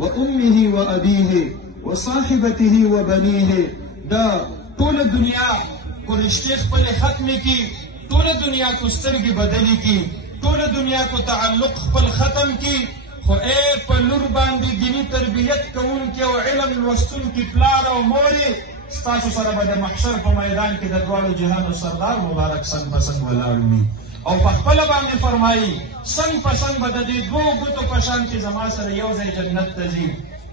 وأمه وأبيه وصاحبته وبنيه. دا طول دنیا کو رشتے خپل ختم کی، طول دنیا کو سترګې بدلی کی، طول دنیا کو تعلق خپل ختم کی، خو اے په لور باندې دینی تربیت کوونکي او علم لوستونکي پلار او مورې، ستاسو سره به د محشر په میدان کې د دواړو جهانو سردار مبارک څنګ په څنګ ولاړ وي. او په خپله باندې فرمایي څنګ په څنګ به د دې دوو ګوتو په شان کې زما سره یو ځای جنت ته ځي.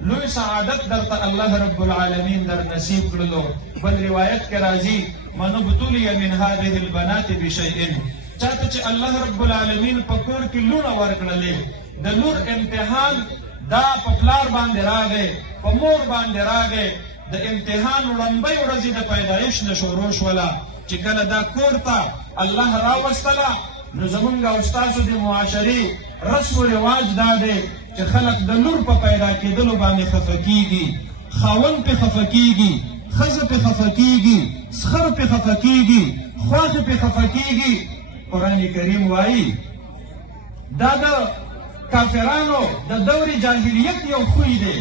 لوی سعادت درته الله رب العالمین در نصیب کړلو. بل روایت کې راځي من ابتلي من هذه البنات بشیء، چاته چې الله رب العالمین په کور کې لوڼه ورکړلې، د لور امتحان دا په پلار باندې راغی، په مور باندې راغی. د امتحان وړاندې ورځې د پیدایش نه شروع شوله چې کله دا کور ته الله راوستله، نو زمونږ او ستاسو د معاشرې رسم و رواج دا دی چې خلک د لور په پیدا کېدلو باندې خفه کېږي، خاوند پې خفه کېږي، ښځه پې خفه کېږي، سخر پې خفه کېږي، خواښې پې خفه کېږي. قرآن کریم وایي دا د کافرانو د دور جاهلیت یو خوی دی.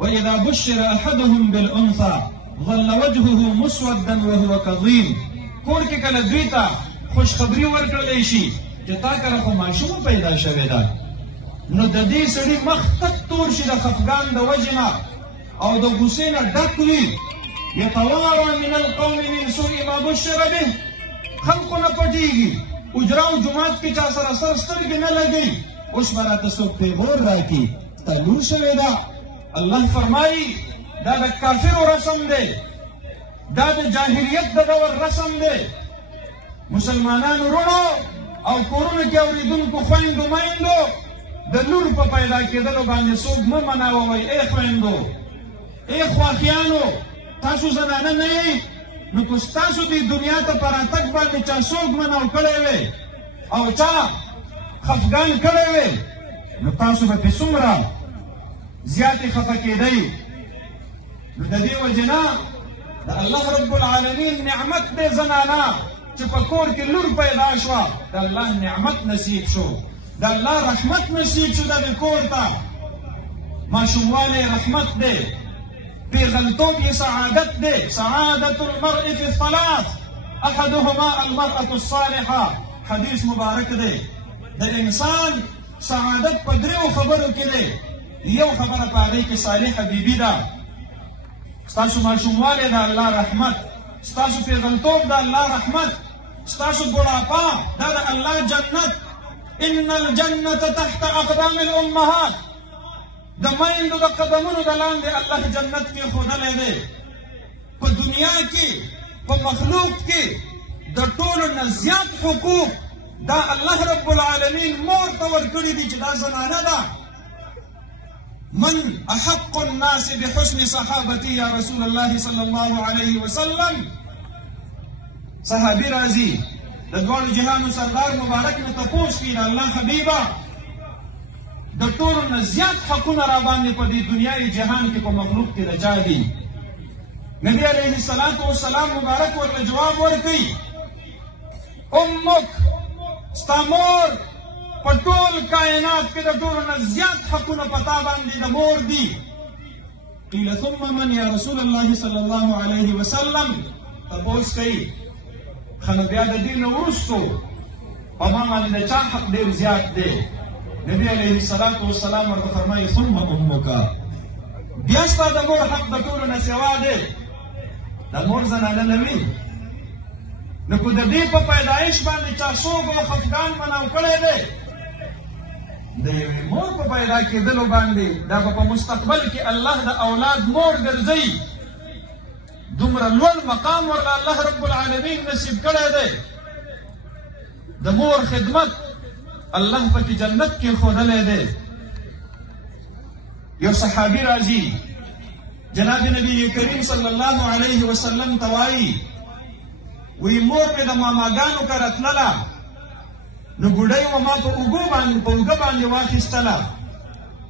وإذا بشر أحدهم بالأنثى ظل وجهه مسودا وهو كظيم. کور کې کله دوی ته خوشخبري ورکړلی شي چې تا کره خو ماشومه پیدا شوې ده، نو د دې سړي مخ تک تور شي د خفګان د وجې نه او د غوسې نه ډک وي. یتوارا من القوم من سوء ما بشر به. خلقو نه پټېږي، اجرا او جومات کې چا سره سر سترګې نه لګوي. اوس به راته څوک پیغور راکړي تا لور شوې ده. الله فرمایي دا د کافرو رسم دی، دا د جاهلیت د دور رسم دی. مسلمانانو وروڼو او کورونو کې اورېدونکو خویندو میندو، د لور په پیدا کېدلو باندې څوک مه مناوئ. ای خویندو، ای خواښیانو، تاسو زنانه نه یئ، نو که ستاسو دې دنیا ته په راتګ باندې چا څوک مناو کړی وی او چا خفګان کړی وی، نو تاسو به پې څومره زیاتې خفه کېدئ. نو د دې وجې نه د الله رب العالمین نعمت دی زنانه چې په کور کې لور پیدا شوه، د الله نعمت نصیب شو، د الله رحمت نصیب شو د کور ته. ماشوموالی رحمت دی، پیغلتوب یې سعادت دی. سعادت المرء فی الثلاث احدهما المرأة الصالحة. حدیث مبارک دی د انسان سعادت په دریو خبرو کې دی. یو خبره په هغې کې صالحه بیبي ده، ستاسو ماشوموالی د الله رحمت، ستاسو پیغلتوب د الله رحمت، ستاسو بوډاپا دا د الله جنت. ان الجنة تحت اقدام الامهات. د میندو د قدمونو د لاندې الله جنت کې ښودلی دی. په دنیا کې په مخلوق کې د ټولو نه زیات حقوق دا الله رب العالمین مور ته ورکړي دي چې دا زنانه ده. من احق الناس بحسن صحابتي یا رسول الله صلی الله علیه وسلم. صحابي راځي د دواړو جهانو سردار مبارک نه تپوس کوي د الله حبیبه د ټولو نه زیات حقونه را باندې په دې دنیاي جهان کې په مخلوق کې د چا دي؟ نبی علیه الصلاة والسلام مبارک ورته جواب ورکوي امک، ستا مور په ټول کائنات کې د ټولو نه زیات حقونه په تا باندې د مور دي. قیل ثم من یا رسول الله صلی الله علیه وسلم. تپوس کوي ښه نو بیا د دې نه وروستو په ما باندې د چا حق ډېر زیات دی؟ نبی علیه الصلاة والسلام ورته فرمایي ثم امک، بیا ستا د مور حق د ټولو نه سوا دی. د مور زنانه نه وي، نو که د دې په پیدایش باندې چا څوک او خفګان مناو کړی دی، د یوې مور په پیدا کېدلو باندې دا به په مستقبل کې الله د اولاد مور ګرځوي. دومره لوړ مقام ورله الله رب العالمین نصیب کړی دی. د مور خدمت الله پکې جنت کې ښودلی دی. یو صحابي راځي جناب نبی کریم صلی الله علیه وسلم ته وایي وی مور مې د ماماګانو کره تلله، نو ګوډۍ و ما په اوږه باندې واخیستله.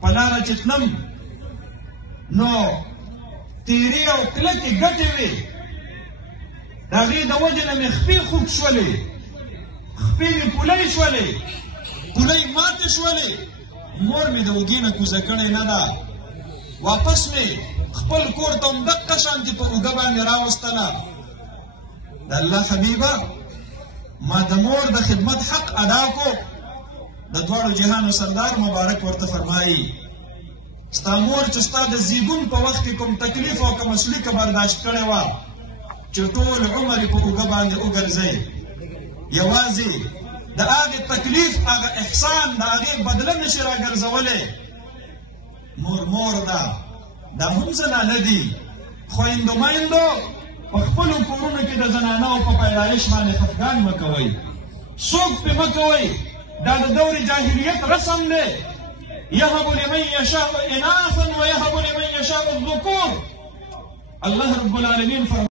په لاره چې تلم نو تیرې او کلکې ګټې وې، د هغې د وجې نه مې خپې خوږ شولې، خپې مې پولۍ شولې، پولۍ ماتې شولې، مور مې د اوږې نه کوزه کړې نه ده، واپس مې خپل کور ته همدقه شانتې په اوږه باندې راوستله. د الله حبیبه ما د مور د خدمت حق ادا کو. د دواړو جهانو سردار مبارک ورته فرمایي ستا مور چې ستا د زیږون په وخت کې کوم تکلیف او کوم مسلکه برداشت کړې وه چې ټول عمر یې په اوږه باندې وګرځئ، یوازې د هغې تکلیف هغه احسان د هغې بدله نشي راګرځولی. مور ده، دا هم زنانه دي، خویندو میندو په خپلو کورونو کې د زنانهو په پیدایش باندې خفګان مه کوئ، څوک پې مه کوئ. دا د دور جاهلیت رسم دی. یهب لمن یشاء اناثا ویهب لمن یشاء الذکور. الله رب العالمین